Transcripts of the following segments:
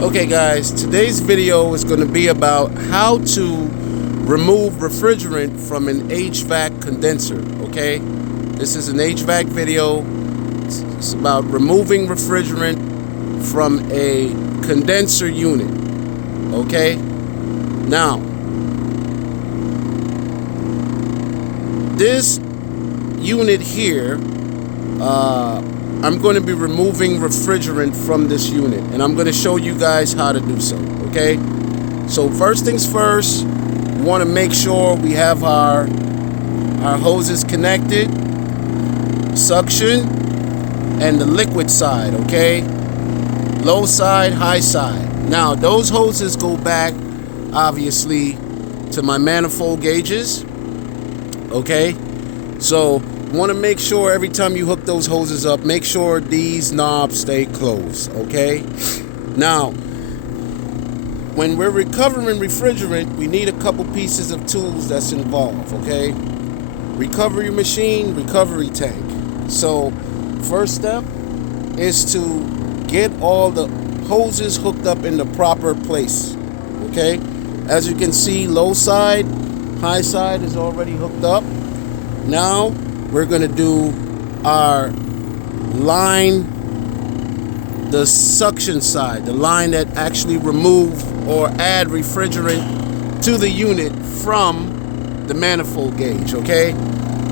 Okay guys, today's video is going to be about how to remove refrigerant from an HVAC condenser. Okay, this is an HVAC video. It's about removing refrigerant from a condenser unit. Okay, now this unit here, I'm going to be removing refrigerant from this unit, and I'm going to show you guys how to do so. Okay, so first things first, we want to make sure we have our hoses connected, suction, and the liquid side. Okay, low side, high side. Now those hoses go back obviously to my manifold gauges. Okay, so want to make sure every time you hook those hoses up, make sure these knobs stay closed. Okay, now when we're recovering refrigerant, we need a couple pieces of tools that's involved. Okay, recovery machine, recovery tank. So first step is to get all the hoses hooked up in the proper place. Okay, as you can see, low side, high side is already hooked up. Now we're going to do our line, the suction side, the line that actually remove or add refrigerant to the unit from the manifold gauge. Okay,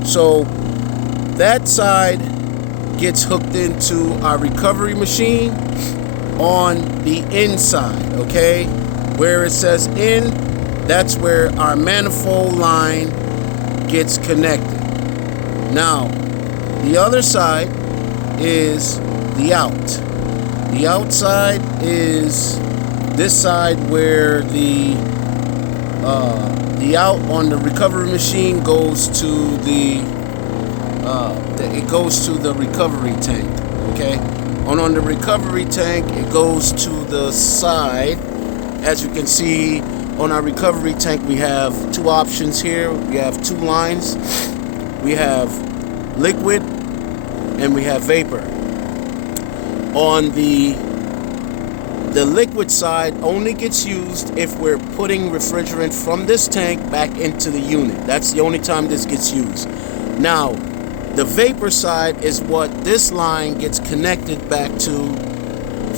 so that side gets hooked into our recovery machine on the inside. Okay, where it says in, that's where our manifold line gets connected. Now, the other side is the out. The outside is this side where the out on the recovery machine goes to the recovery tank. Okay, on the recovery tank it goes to the side. As you can see, on our recovery tank we have two options here. We have two lines. We have liquid and we have vapor. On the liquid side only gets used if we're putting refrigerant from this tank back into the unit. That's the only time this gets used. Now, the vapor side is what this line gets connected back to.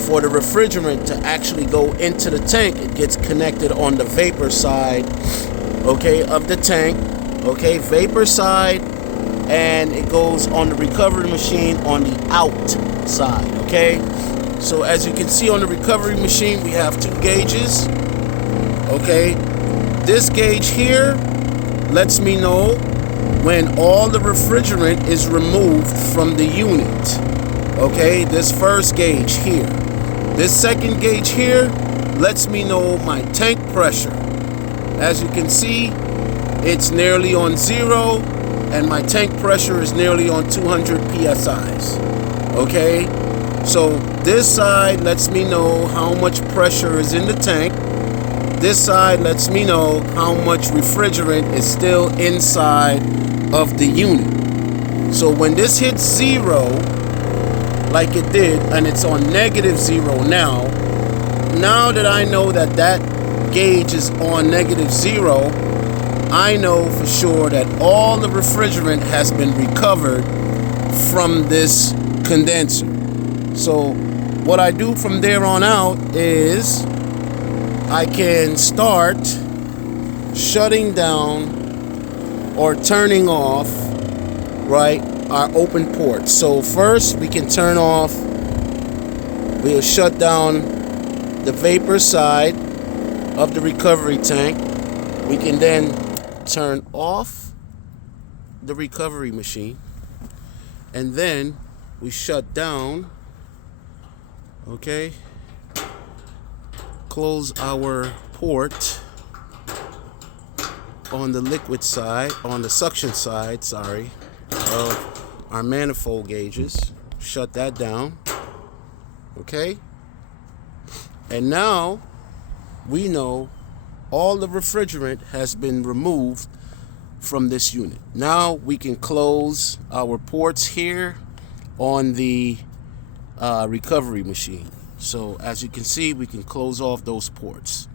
For the refrigerant to actually go into the tank, it gets connected on the vapor side, okay, of the tank. Okay, vapor side, and it goes on the recovery machine on the outside. Okay, so as you can see on the recovery machine, we have two gauges. Okay, this gauge here lets me know when all the refrigerant is removed from the unit. Okay, this first gauge here. This second gauge here lets me know my tank pressure. As you can see, it's nearly on 0, and my tank pressure is nearly on 200 psi's. Okay, so this side lets me know how much pressure is in the tank. This side lets me know how much refrigerant is still inside of the unit. So when this hits 0, like it did, and it's on -0 now that I know that that gauge is on -0, I know for sure that all the refrigerant has been recovered from this condenser. So what I do from there on out is I can start shutting down or turning off, right, our open ports. So first we can turn off, we'll shut down the vapor side of the recovery tank. We can then turn off the recovery machine, and then we shut down, okay, close our port on the liquid side, on the suction side, sorry, of our manifold gauges. Shut that down. Okay, and now we know all the refrigerant has been removed from this unit. Now we can close our ports here on the recovery machine. So as you can see, we can close off those ports.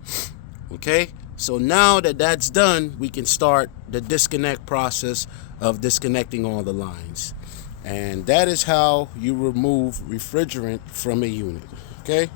Okay, so now that that's done, we can start the disconnect process of disconnecting all the lines. And that is how you remove refrigerant from a unit. Okay.